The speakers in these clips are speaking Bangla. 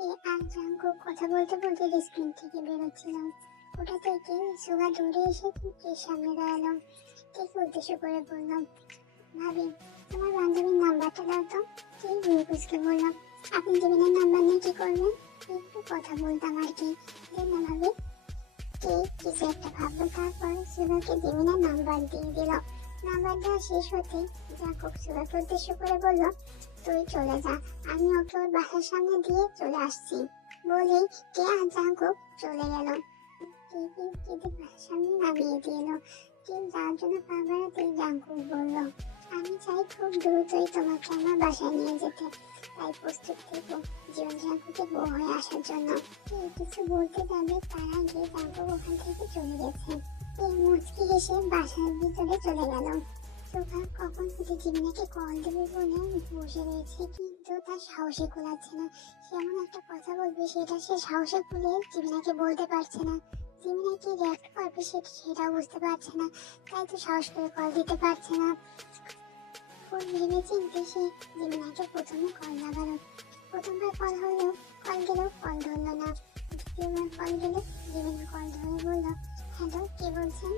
আর জাঙ্কুক কথা বলতে বলতে রেস্টুরেন্ট থেকে বেরোচ্ছিল। ওটা থেকে সুগা দৌড়ে এসে টির সামনে দাঁড়ালো। টিকে উদ্দেশ্য করে বললাম, ভাবি তোমার বান্ধবীর নাম্বারটা দাও তো। টি ঘুরে কুচকে বললাম, আপনি জীবনের নাম্বার নিয়ে কি করবেন? একটু কথা বলতাম আর কি। দেন না ভাবি। টি কিছু একটা ভাবলো, তারপর সুগাকে জীবনের নাম্বার দিয়ে দিল। নাম্বার দেওয়া শেষ হতে জাঙ্কুক সুগাকে উদ্দেশ্য করে বলল, তুই চলে যা, আমি ওকে ওর বাসার সামনে দিয়ে চলে আসছি। বলেই কে আর জাঙ্কুক চলে গেল। বাসার সামনে নামিয়ে দিয়ে এলো। যাওয়ার জন্য পা বাড়াতে জাঙ্কুক বলল, আমি চাই খুব দ্রুতই তোমাকে আমার বাসায় নিয়ে যেতে, তাই প্রস্তুত থেকো জীবন জাঙ্কুকে বউ হয়ে আসার জন্য। কিছু বলতে যাবে তার আগে জাঙ্কুক ওখান থেকে চলে গেছে। মুচকি হেসে বাসার ভিতরে চলে গেল। সুগা কখন থেকে জীবনাকে কল দেবে বলে বসে রয়েছে, কিন্তু তার সাহসে কুলাচ্ছে না। সে এমন একটা কথা বলবে সেটা সে সাহসে কুলে জীবনাকে বলতে পারছে না। জীবনা কি রিয়াক্ট করবে সেটা বুঝতে পারছে না, তাই তো সাহস করে কল দিতে পারছে না। ফোন ভেবে চিনতে সে জীবনাকে প্রথমে কল লাগালো। প্রথমবার কল হলেও কল গেলেও কল ধরলো না। দ্বিতীয়বার কল গেলে জীবনা কল ধরে বলল, হ্যালো, কে বলছেন?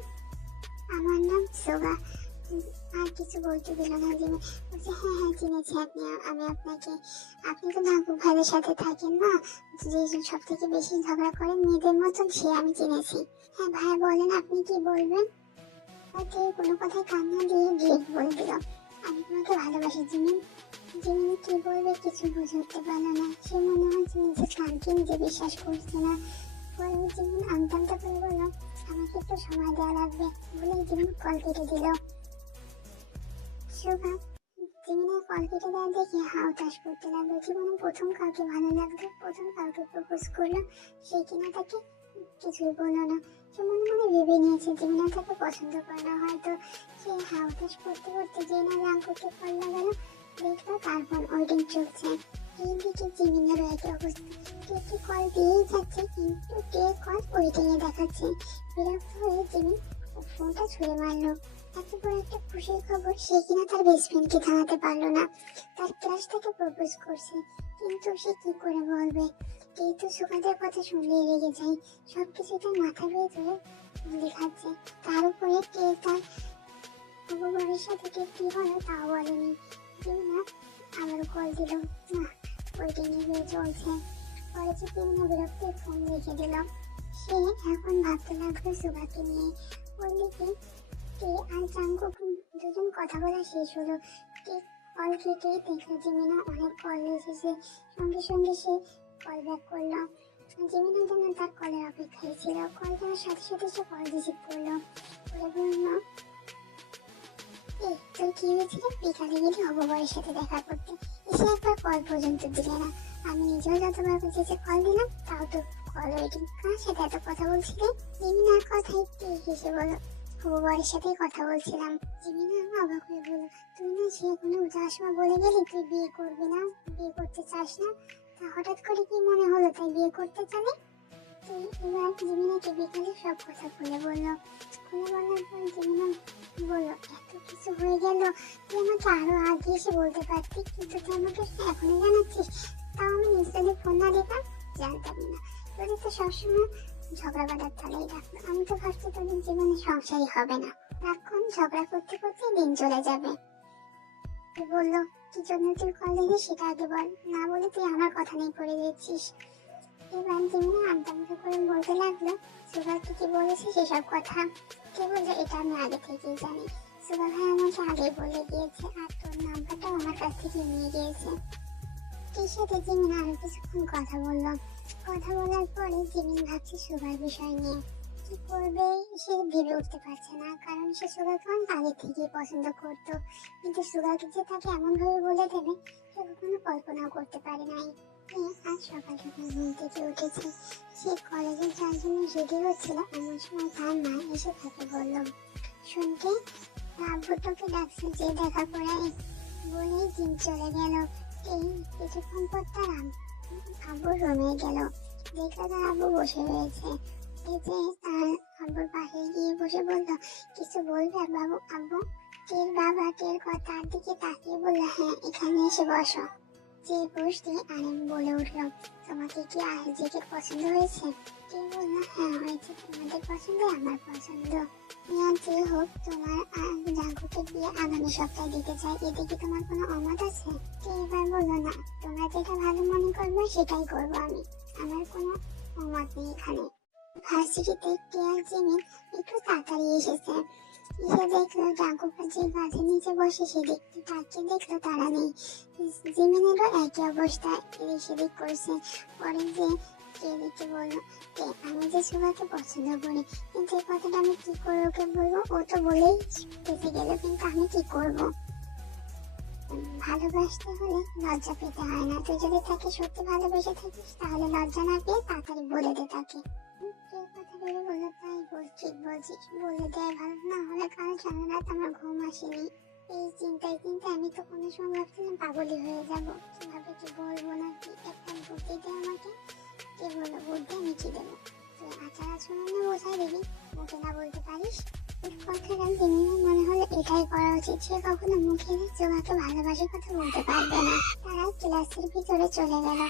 আমার নাম সুগা। আর কিছু বলতে দিল না জীবন। বলছে, হ্যাঁ হ্যাঁ চিনেছি আমি আপনাকে। আপনি তো জাঙ্কুক ভাইয়ের সাথে থাকেন না, যে সব থেকে বেশি ঝগড়া করেন মেয়েদের মতন, সে আমি চিনেছি। হ্যাঁ ভাইয়া বলেন, আপনি কি বলবেন? তাকে কোনো কথায় কান্না দিয়ে ডিরেক্ট বলে দিল, আমি তোমাকে ভালোবাসি জিমিন। জিমিন কি বলবে কিছু বুঝে উঠতে পারলো না। সে মনে হচ্ছে নিজের কানকে নিজে বিশ্বাস করছে না। পরে জিমিন আমতা আমতা করে বলল, আমাকে একটু সময় দেওয়া লাগবে। বলে জিমিন কল কেটে দিল। সুগা জিমিনের কল কেটে দেওয়া দেখে হাউতাশ করতে লাগলো। জীবনে প্রথম কাউকে ভালো লাগলো, প্রথম কাউকে প্রপোজ করলো, সে কিনা তাকে কিছুই বললো না। সে মনে মনে ভেবে নিয়েছে জিমিনা তাকে পছন্দ করে না। হয়তো সে হাউতাশ করতে করতে যে না জাঙ্কুককে কল লাগালো, দেখলো তার ফোন ওয়েটিং চলছে। এইদিকে জিমিনেরও একই অবস্থা, কে কল দিয়েই যাচ্ছে কিন্তু কে কল ওয়েটিং এ দেখাচ্ছে। বিরক্ত হয়ে জিমিন ফোনটা ছুঁড়ে মারলো। এত বড় একটা খুশির খবর সে কিনা তার বেস্ট ফ্রেন্ডকে জানাতে পারলো না। তার ক্রাশ তাকে প্রপোজ করছে, কিন্তু সে কি করে বলবে? এই তো সুগাদের কথা শুনলেই রেগে যায়, সবকিছু তার মাথার ভেতরে দেখাচ্ছে। তার উপরে কে তার খবরের সাথে কি হলো তাও বলেনি। জিমিনা আবারও কল দিল, না ওয়েটিং এ চলছে। পরে যে জিমিনা বিরক্তি ফোন রেখে দিল। সে এখন ভাবতে লাগলো সুগাকে নিয়ে। ওইদিকে কে আর জাঙ্কুক দুজন কথা বলা শেষ হলো। কে কল কেটে দেখলো জিমিনা অনেক কল এসেছে। সঙ্গে সঙ্গে সে কল ব্যাক করলো। জিমিনা যেন তার কলের অপেক্ষায় ছিল। কল দেওয়ার সাথে সাথে সে কল রিসিভ করলো। বলে বলল, এই তোর কি হয়েছিল? বিকালে গেলি অববরের সাথে দেখা করতে, এসে একবার কল পর্যন্ত দিলে না। আমি নিজেও যতবার বুঝেছি কল দিলাম, তাও তো কল ওয়েটিং। কার সাথে এত কথা বলছিলে? জিমিনার কথাই হেসে বলো, অববরের সাথেই কথা বলছিলাম। জিমিনা অবাক হয়ে বলল, তুই না সে কোনো যাওয়ার সময় বলে গেলি তুই বিয়ে করবি না, বিয়ে করতে চাস না, তা হঠাৎ করে কি মনে হলো তাই বিয়ে করতে চালি? তুই এবার জিমিনাকে বিকালে সব কথা খুলে বললো। খুলে বলার পর জিমিনা বলল, এত কিছু হয়ে গেল, তুই আমাকে আরো আগে এসে বলতে পারতি, কিন্তু তুই আমাকে এখনই জানাচ্ছিস। তাও আমি নিজে ফোন না দিতাম, জানতামই না। তোদের তো সবসময় ঝগড়া বাঁধার তালেই রাখতো। আমি তো ভাবছি তোদের জীবনে সংসারই হবে না, এখন ঝগড়া করতে করতে দিন চলে যাবে। তুই বললো কি জন্য তুই কল দিলি সেটা আগে বল, না বলে তুই আমার কথা নিয়ে পড়ে দিচ্ছিস। এবার জিমিনা আড্ডা করে বলতে লাগলো, সুগা কি বলেছে সেসব কথা। কে বললো এটা আমি আগে থেকেই জানি, সুগা ভাই আমাকে আগেই বলে দিয়েছে, আর তোর নাম্বারটাও আমার কাছ থেকে নিয়ে গিয়েছে। এর সাথে জিমিন আরো কিছুক্ষণ কথা বললো। কথা বলার পরে জিমিন ভাবছে সুগার বিষয় নিয়ে। কি করবে সে ভেবে উঠতে পারছে না, কারণ সে সুগাকে অনেক আগে থেকেই পছন্দ করতো, কিন্তু সুগাকে যে তাকে এমন ভাবে বলে দেবে সে কখনো কল্পনাও করতে পারে নাই। আজ সকাল সকাল ঘুম থেকে উঠেছে। সে কলেজে যাওয়ার জন্য রেডি হচ্ছিল, এমন সময় তার মা এসে তাকে বলল, শুনতে আব্বু তোকে ডাকছে, যে দেখা করে আয়। বলেই দিন চলে গেল। এই কিছুক্ষণ পর তার আব্বু রুমে গেল, দেখলো তার আব্বু বসে রয়েছে। এই যে তার আব্বুর পাশে গিয়ে বসে বলল, কিছু বলবে বাবু? আব্বু টের বাবা টের কথার দিকে তাকিয়ে বলল, হ্যাঁ এখানে এসে বসো। যে বসতে আরেম বলে উঠল, তোমার তোমাকে কি আইজিকে পছন্দ হয়েছে? কে বললো হ্যাঁ হয়েছে, তোমাদের পছন্দ আমার পছন্দ। যে হোক তোমার জাঙ্কুকে বিয়ে আগামী সপ্তাহে দিতে চাই, এতে কি তোমার কোনো অমত আছে? কে এবার বললো না, তোমরা যেটা ভালো মনে করবে সেটাই করবো আমি, আমার কোনো অমত নেই এখানে। ভার্সিটিতে কেয়ার জিমিন একটু তাড়াতাড়ি এসেছে, এসে দেখলো জাঙ্কুক যে গাছের নিচে বসে সেদিক তাকে দেখলো তারা নেই। জিমিনেরও একই অবস্থা, এদিক সেদিক করছে। পরে যে কে দেখে বললো আমি যে সুগাকে পছন্দ করি, কিন্তু এই কথাটা আমি কি করে ওকে বলবো? ও তো বলেই বেঁচে গেল, কিন্তু আমি কি করব? ভালোবাসতে হলে লজ্জা পেতে হয় না, তুই যদি তাকে সত্যি ভালোবেসে থাকিস তাহলে লজ্জা না পেয়ে তাড়াতাড়ি বলে দে তাকে। কথা ভেবে বললো তাই ঠিক বলছিস, বলে দেয় ভালো, না হলে কাল সারা রাত আমার ঘুম আসেনি। এই চিন্তায় আমি তো কোনো সময় ভাবছিলাম পাগলই হয়ে যাব, কিভাবে কি বলবো নাকি একটা বুদ্ধি দে আমাকে। কে বললো বুদ্ধি আমি কি দেবো? তুই আচার আচরণে বোঝাই দিবি, মুখে না বলতে পারিস। কথাটা জিমিনের মনে হলো এটাই করা উচিত, সে কখনো মুখে জোগাকে ভালোবাসার কথা বলতে পারবে না। তারা ক্লাসের ভিতরে চলে গেল।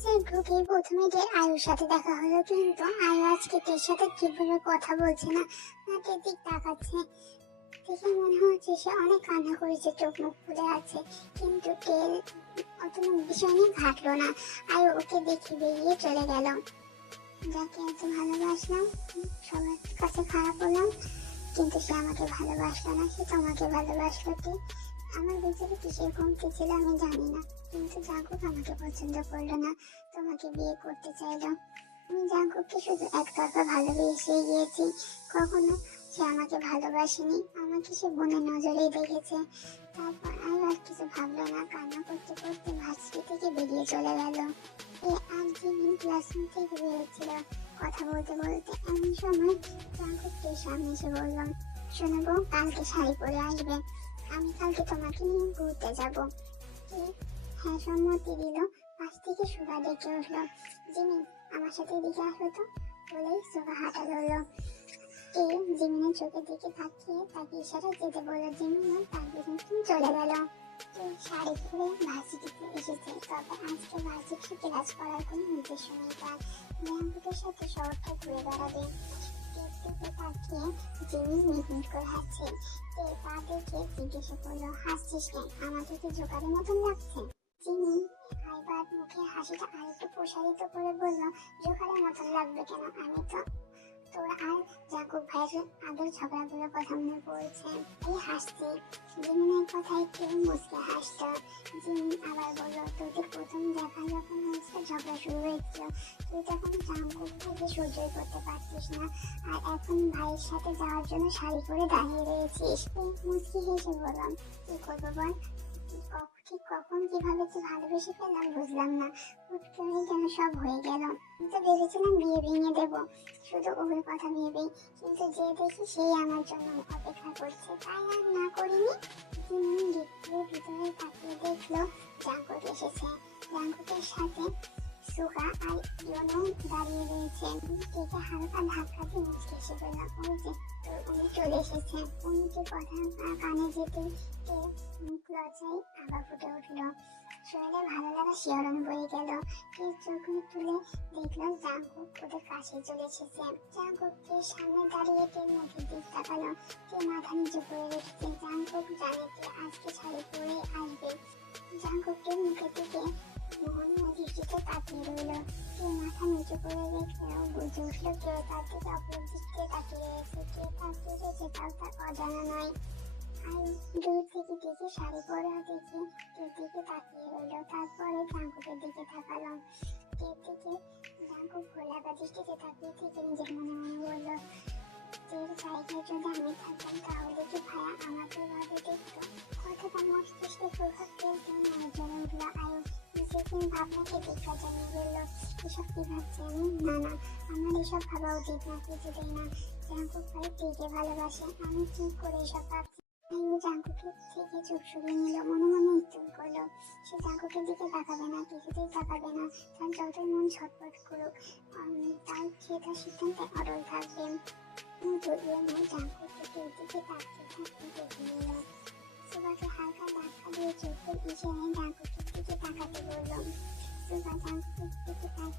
সে ঢুকে প্রথমে যে আয়ুর সাথে দেখা হলো, কিন্তু আয়ু আজকে তের সাথে কিভাবে কথা বলছে না, তের দিক তাকাচ্ছে। দেখে মনে হচ্ছে সে অনেক কান্না করেছে, চোখ মুখ ফুলে আছে, কিন্তু তেল অত বিষয় নিয়ে ঘাটলো না। আয়ু ওকে দেখে বেরিয়ে চলে গেল। যাকে এত ভালোবাসলাম, সবার কাছে খারাপ হলাম, কিন্তু সে আমাকে ভালোবাসলো না, সে তোমাকে ভালোবাসলো। আমার ভিতরে কিসের কমতি ছিল আমি জানি না, কিন্তু জাঙ্কুক আমাকে পছন্দ করলো না, তোমাকে বিয়ে করতে চাইলো। আমি জাঙ্কুককে শুধু একতরফা ভালোবেসে গিয়েছি, কখনো সে আমাকে ভালোবাসেনি, আমাকে সে বোনের নজরেই দেখেছে। তারপর আর কিছু ভাবলো না, কান্না করতে করতে ভার্সিটি থেকে বেরিয়ে চলে গেল। আর জিমিন ক্লাসরুম থেকে বেরোচ্ছিল কথা বলতে বলতে, এমন সময় জাঙ্কুককে সামনে এসে বললাম, শোনো বউ, কালকে শাড়ি পরে আসবে, আমি কালকে তোমাকে নিয়ে ঘুরতে যাবো। হ্যাঁ সম্মতি দিল। পাশ থেকে সুগা ডেকে উঠলো, জিমিন আমার সাথে এদিকে আসো তো, বলেই সুগা হাঁটা ধরলো। জিমিনের চোখের দিকে তাকিয়ে তাকে ইশারা যেতে বললো, জিমিন তার পিছন চলে গেল। শাড়ি পরে ভার্সিটিতে এসেছে, তবে আজকে ভার্সিটি ক্লাস করার কোনো উদ্দেশ্য নেই তার, জাঙ্কুকের সাথে শহরটা ঘুরে বেড়াবে। দিকে তাকিয়ে জিমিন মিটমিট করে হাসছে। তা দেখে জিজ্ঞাসা করলো, হাসছিস কেন, আমাকে কি জোকারের মতন লাগছে? জিমিন এবার মুখে হাসিটা আরেকটু প্রসারিত করে বলল, জোকারের মতন লাগবে কেন, আমি তো তোর আর জাঙ্কুক ভাইয়ের আগের ঝগড়াগুলোর কথা মনে পড়ছে। এই হাসছি। জিমিনের কথায় কেউ মুচকে হাসতো। জিমিন আবার বলল, তোদের প্রথম দেখা যখন হয়েছিল ঝগড়া শুরু হয়েছিল, তুই তখন জাঙ্কুক ভাইকে সহ্যই করতে পারতিস না, আর এখন ভাইয়ের সাথে যাওয়ার জন্য শাড়ি পরে দাঁড়িয়ে রয়েছিস। মুচকি হেসে বললাম, কি করবো বল, ঠিক কখন কিভাবে যে ভালোবেসে ফেললাম বুঝলাম না, হুট করে যেন সব হয়ে গেল। তো ভেবেছিলাম বিয়ে ভেঙে দেবো শুধু ওর কথা ভেবেই, কিন্তু যে দেখি সেই আমার জন্য অপেক্ষা করছে, তাই আর না করিনি। জিমিন ভিতরে তাকিয়ে দেখলো জাঙ্কুক এসেছে, জাঙ্কুকের সাথে সুগা আর ইয়োনো দাঁড়িয়ে রয়েছে। দেখে হালকা ধাক্কা দিয়ে মুচকে এসে বললাম, ওই যে উনি চলে এসেছে। উনিকে কথা কানে যেতে মুখ লজ্জায় আবার ফুটে উঠলো, শরীরে ভালো লাগা শিহরণ বয়ে গেল। চোখ তুলে দেখলো জাঙ্কুক ওদের কাছে চলে এসেছে। জাঙ্কুকের সামনে দাঁড়িয়ে মুখের দিক তাকালো, মাথা নিচু করে রেখেছে। জাঙ্কুক জানে আজকে শাড়ি পরে আসবে। জাঙ্কুকের মুখের দিকে মোহনীয় দৃষ্টিতে তাকিয়ে রইল। মাথা নিচু করে রেখেও বুঝে উঠলো কেউ তার দিকে অপর দৃষ্টিতে তাকিয়ে রয়েছে, কে তাকিয়ে রয়েছে তাও তার অজানা নয়। আর দূর থেকে দেখে শাড়ি পরা দেখে দিকে তাকিয়ে রইল, তারপরে জাঙ্কুকের দিকে তাকালো। দিকে জাঙ্কুক ভোলাকা দৃষ্টিতে তাকিয়ে থেকে নিজের মনে মনে বলল, জায়গায় যদি আমি থাকতাম তাহলে কি ভাইয়া আমাকে ভাবে দেখতো? কথাটা মস্তিষ্কে প্রভাব ফেলতে নয় জেনে উঠল আয়ু। নিজেকে ভাবনাকে দেখা জানিয়ে বলল, এসব কি ভাবছি আমি? না না, আমার এসব ভাবা উচিত না, কিছুতেই না। জাঙ্কুক ভাই দিকে ভালোবাসে, আমি কি করে এসব ভাবছি? আয়ু জাঙ্কুকের থেকে চোখ সরিয়ে নিল, মনে মনে স্থির করলো সে জাঙ্কুকের দিকে তাকাবে না, কিছুতেই তাকাবে না। তার যতই মন ছটফট করুক, তার সে তার সিদ্ধান্তে অটল থাকবে। জাঙ্কুকের দিকে তাকিয়ে থাকতে দেখে নিল। সুগাকে হালকা ধাক্কা দিয়ে চোখের ইশারায় জাঙ্কুকের দিকে তাকাতে বলল। সুগা জাঙ্কুকের দিকে তাকিয়ে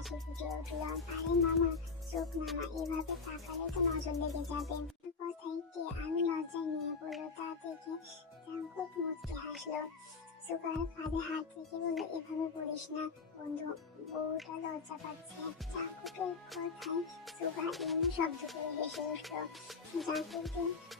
হাসি ফুটে উঠল। আরে মামা, চোখ নামা, এভাবে তাকালে তো নজর লেগে যাবে। কথাই কে আমি লজ্জা নিয়ে বলল। তা দেখে জাঙ্কুক মুচকি হাসলো। সুগার কাঁধে হাত রেখে বলল, এভাবে বলিস না বন্ধু, বউটা লজ্জা পাচ্ছে। জাঙ্কুকের কথায় সুগার এমন শব্দ করে হেসে উঠল। জাঙ্কুকের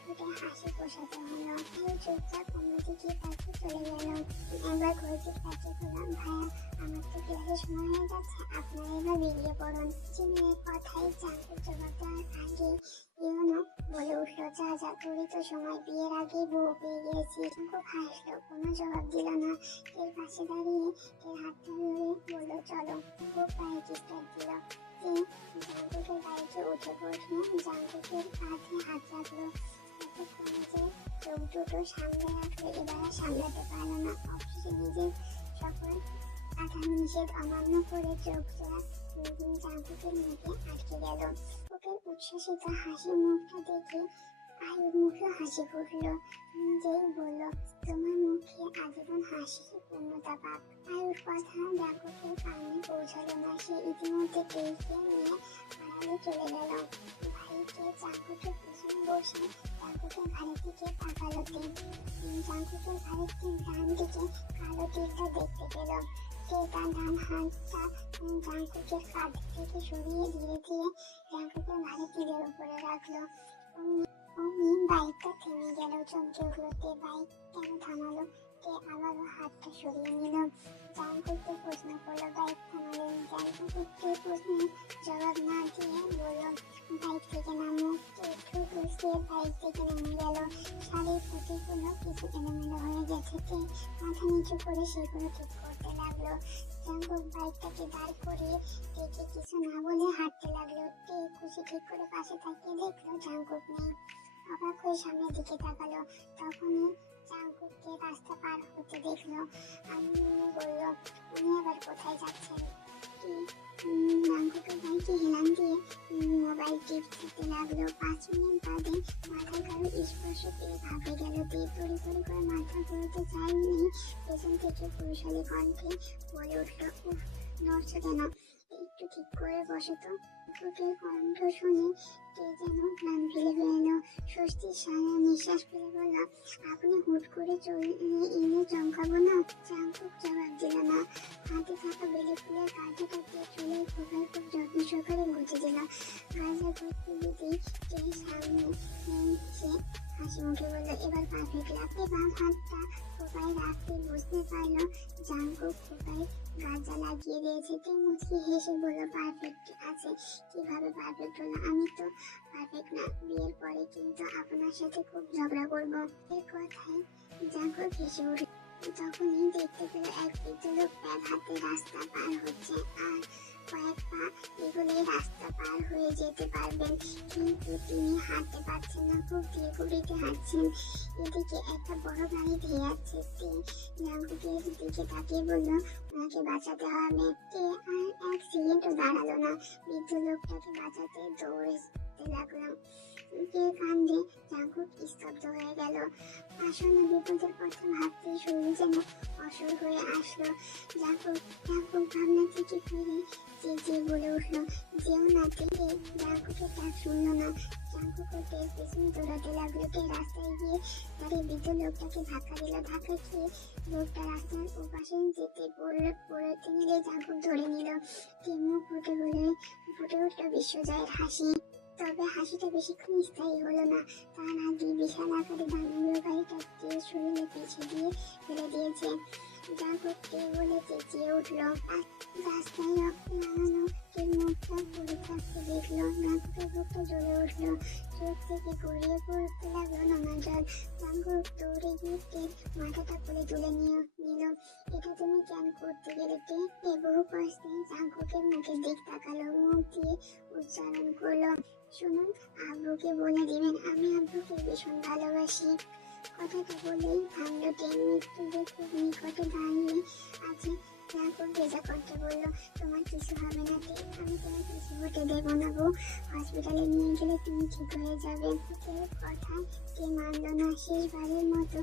ঠোঁটে হাসি পোষাতে হলো। কেউ চুপচাপ অন্যদিকে তাকে চলে গেল। একবার ঘড়িতে তাকে বললাম, ভাইয়া আমার তো ক্লাসের সময় হয়ে যাচ্ছে, আপনারা এবার বেরিয়ে পড়ুন। জিমিনের কথায় জাঙ্কুক জবাব দেওয়ার আগে ইউনো বলে উঠলো, যা যা, তোরই তো সময়, বিয়ের আগেই বউ পেয়ে গিয়েছি। জাঙ্কুক হাসলো, কোনো জবাব দিল না। এর পাশে দাঁড়িয়ে এর হাতটা ধরে বললো, চলো। জাঙ্কুক বাইক স্টার্ট দিল। জাঙ্কুকের বাইকে উঠে বসলো। জাঙ্কুকের কাঁধে হাত রাখলো। এতক্ষণে যে চোখ দুটো সামনে রাখলো, এবার আর সামলাতে পারলো না। অফিসে নিজের সকল আধা নিষেধ অমান্য করে চোখ জোড়া জাঙ্কুকের মুখে আটকে গেল। ওকে উচ্ছ্বাসিত হাসি মুখটা দেখে আয়ুর মুখে হাসি ফুটল। নিজেই বলল, তোমার মুখে আজীবন হাসি পূর্ণতা পাক। আয়ুর কথা জাঙ্কুকের কানে পৌঁছালো না। সে ইতিমধ্যে টেবিলকে নিয়ে আড়ালে চলে গেল। ভাইকে জাঙ্কুকের পিছনে বসে জাঙ্কুকের ঘাড়ের দিকে তাকালো। জাঙ্কুকের ঘাড়ের ডান দিকে কালো তীরটা দেখতে পেল। সে তার ডান হাতটা জাঙ্কুকের কাঁধ থেকে সরিয়ে ধীরে ধীরে জাঙ্কুকের ঘাড়ে তীরের উপরে রাখলো। অমনি বাইকটা থেমে গেল। চমকে উঠল, তে বাইক কেন থামালো? তে আবারও হাতটা সরিয়ে নিল। জাঙ্কুককে প্রশ্ন করলো, বাইক থামালেন কেন? জাঙ্কুকের প্রশ্নের জবাব না দিয়ে বলল, বাইক থেকে নামো। তে ঠোঁট উঁচিয়ে বাইক থেকে নেমে গেল। শাড়ির পুঁতিগুলো কিছু এলোমেলো হয়ে গেছে। তে মাথা নিচু করে সেগুলো ঠিক করতে লাগলো। জাঙ্কুক বাইকটাকে দাঁড় করিয়ে টেকে কিছু না বলে হাঁটতে লাগলো। তে খুশি ঠিক করে পাশে তাকিয়ে দেখলো জাঙ্কুক নেই। অবাক হয়ে সামনের দিকে তাকালো। তখনই জাঙ্কুককে রাস্তা পার হতে দেখলো। আমি বলল, উনি আবার কোথায় যাচ্ছেন? জাঙ্কুকের বাইকে হেলান দিয়ে মোবাইল টিপতে লাগলো। 5 মিনিট বাদে মাথায় কারো স্পর্শ পেয়ে ঘাবড়ে গেল। দিয়ে তড়ি তড়ি করে মাথা ঘুরতে চাইনি, পেছন থেকে পুরুষালী কণ্ঠে বলে উঠলো, উফ, নড়ছো কেন? একটু ঠিক করে বসে তো। জাঙ্কুকের কণ্ঠ শুনে কে যেন প্রাণ ফেলে বেরোলো। স্বস্তির সারা নিঃশ্বাস ফেলে বলল, আপনি হুট করে চলে এনে চমকাবো না? জাঙ্কুক জবাব দিল না। হাতে থাকা বেলি ফুলের গাছটা দিয়ে চুলের খোপায় খুব যত্ন সহকারে গুঁজে দিল। গাছটা ঘুরতে দিতেই কে সামনে সে হাসি মুখে বলল, এবার পারফেক্ট লাগবে। বাম হাতটা খোপায় রাখতে বুঝতে পারলো জাঙ্কুক খোপায় গাঁজা লাগিয়ে দিয়েছে। তে মুচকি হেসে বলল, পারফেক্ট আছে। কিভাবে পারফেক্ট হলো? আমি তো পারফেক্ট না। বিয়ের পরে কিন্তু আপনার সাথে খুব ঝগড়া করবো। এর কথায় জাঙ্কুক হেসে উঠল। তখনই দেখতে পেল এক বৃদ্ধ লোক ব্যাগ হাতে রাস্তা পার হচ্ছে। আর কয়েক পা এগুলোই রাস্তা পার হয়ে যেতে পারবেন, কিন্তু তিনি হাঁটতে পারছেন না, খুব ধীরে গতিতে হাঁটছেন। এদিকে একটা বড় গাড়ি ধেয়ে যাচ্ছে। জাঙ্কুকের দিকে তাকিয়ে বলল, ওনাকে বাঁচাতে হবে। কে আর এক সেকেন্ডও দাঁড়ালো না, বৃদ্ধ লোকটাকে বাঁচাতে দৌড়তে লাগলো। কে কান্দে জাঙ্কুক স্তব্ধ হয়ে গেল। আসন্ন বিপদের কথা ভাবতেই শরীর যেন অসুর হয়ে আসলো। জাঙ্কুক ভাবনা থেকে ফিরে চেঁচিয়ে বলে উঠলো, যেও না। থেকে জাঙ্কুকের ডাক শুনলো না। জাঙ্কুক ওকে পেছনে দৌড়াতে লাগলো। কে রাস্তায় গিয়ে দাঁড়িয়ে বৃদ্ধ লোকটাকে ধাক্কা দিল। ধাক্কা খেয়ে লোকটা রাস্তার ওপাশে যেতে পড়তে নিলে জাঙ্কুক ধরে নিল। কে মুখ ফুটে উঠলো বিশ্বজয়ের হাসি। তবে হাসিটা বেশিক্ষণ স্থায়ী হলো না। তার আগে বিশাল আকারে দানবীয় গাড়িটা শরীরে পিছিয়ে দিয়ে ফেলে দিয়েছে। জাঙ্কুক কে বলে চেঁচিয়ে উঠলো। রাস্তায় রক্ত লাগানো কে মুখটা পরিত্যক্ত দেখলো। জাঙ্কুকের বুকটা জ্বলে উঠলো। চোখ থেকে গড়িয়ে পড়তে লাগলো নোনা জল। জাঙ্কুক দৌড়ে গিয়ে টের মাথাটা কোলে তুলে নিল। এটা তুমি কেন করতে গেলে? কে বহু কষ্টে জাঙ্কুকের মুখের দিক তাকালো। মুখ দিয়ে উচ্চারণ করলো, শুনুন, আব্বুকে বলে দিবেন আমি আব্বুকে ভীষণ ভালোবাসি। কথাটা বলেই থামলো। মৃত্যু যে খুব নিকটে দাঁড়িয়ে আছে। জাঙ্কুক ভেজা কণ্ঠে বলল, তোমার কিছু হবে না তে, আমি তোমার কিছু হতে দেবো না গো। হসপিটালে নিয়ে গেলে তুমি ঠিক হয়ে যাবে। কেউ কথা কে মানল না। শেষবারের মতো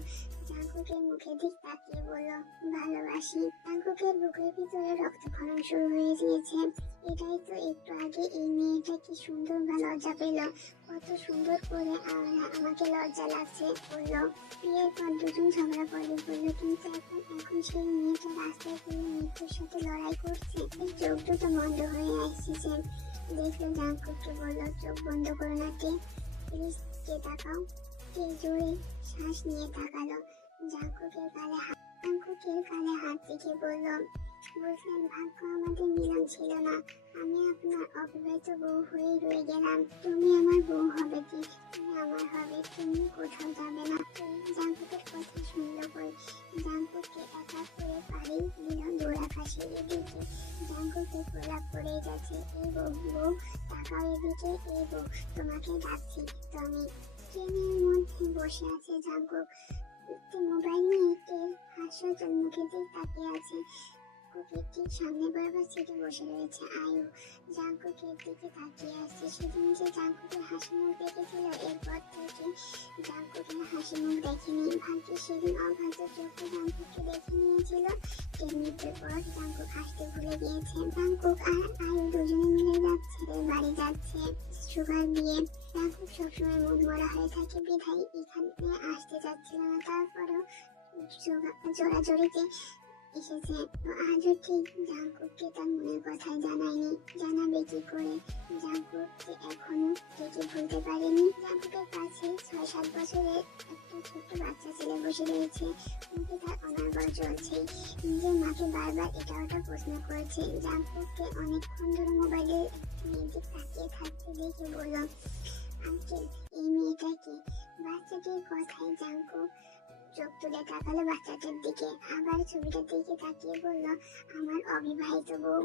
জাঙ্কুকের মুখের দিক তাকিয়ে বলল, ভালোবাসি। জাঙ্কুকের বুকের ভিতরে রক্তক্ষরণ শুরু হয়ে গিয়েছে। এটাই তো একটু আগে এই মেয়েটা কি সুন্দর বা লজ্জা পেল, কত সুন্দর করে আমাকে লজ্জা লাগছে বললো। বিয়ের পর দুজন ঝগড়া করে বললো, কিন্তু এখন সেই মেয়েটা রাস্তায় ঘুরে মৃত্যুর সাথে লড়াই করছে। এই চোখ দুটো বন্ধ হয়ে আসছে। দেখলো জাঙ্কুককে বলল, চোখ বন্ধ করো না তে, প্লিজ কে তাকাও। তে জোরে শ্বাস নিয়ে তাকালো। জাঙ্কুকের কালে হাত রেখে বলল, বুঝলেন ভাগ্য আমাদের মিলন ছিল না, আমি আপনার অবিবাহিত বউ হয়ে রয়ে গেলাম। তুমি আমার বউ হবে কি, তুমি আমার হবে, তুমি কোথাও যাবে না। জাঙ্কুকের কথা শুনলো বই জাঙ্কুককে একা করে পাড়ি দিল দূর আকাশের এদিকে। জাঙ্কুকে প্রলাপ করে যাচ্ছে, এই বউ তাকাও এদিকে, এই বউ তোমাকে ডাকছি। টমি ট্রেনের মধ্যে বসে আছে জাঙ্কুক, মোবাইল নিয়ে এর হাস্যজ্জ্বল মুখের দিকে তাকিয়ে আছে। জাঙ্কুকের ঠিক সামনে বরাবর সিটে বসে রয়েছে আয়ু। জাঙ্কুকের দিকে তাকিয়ে আসছে। সেদিন যে জাঙ্কুকের হাসি মুখ দেখেছিল, এরপর থেকে জাঙ্কুকের হাসি মুখ দেখেনি। ভাগ্যে সেদিন অবাধ্য চোখে জাঙ্কুককে দেখে নিয়েছিল। মৃত্যুর পর জাঙ্কুক হাসতে ভুলে গিয়েছে। জাঙ্কুক আর আয়ু দুজনে মিলে যাচ্ছে বাড়ি যাচ্ছে সুগার বিয়ে। জাঙ্কুক সবসময় মন মরা হয়ে থাকে বিধায় এখানে আসতে চাচ্ছিল না, তারপরেও জোরাজোরিতে এসেছে। আজও ঠিক জাঙ্কুককে তার মনের কথা জানায়নি, জানাবে কি করে। জাঙ্কুককে এখনো ডেকে ভুলতে পারেনি। জাঙ্কুকের কাছে 6-7 বছরের একটা ছোট্ট বাচ্চা ছেলে বসে রয়েছে, মুখে তার অনর্গল চলছে। নিজের মাকে বারবার এটা ওটা প্রশ্ন করছে। জাঙ্কুককে অনেকক্ষণ ধরে মোবাইলে মেয়েদের তাকিয়ে থাকতে দেখে বলল, আঙ্কেল এই মেয়েটা কি? বাচ্চাটির কথায় জাঙ্কুক চোখ তুলে তাকালো বাচ্চাটার দিকে, আবার ছবিটার দিকে তাকিয়ে বলল, আমার অবিবাহিত বউ।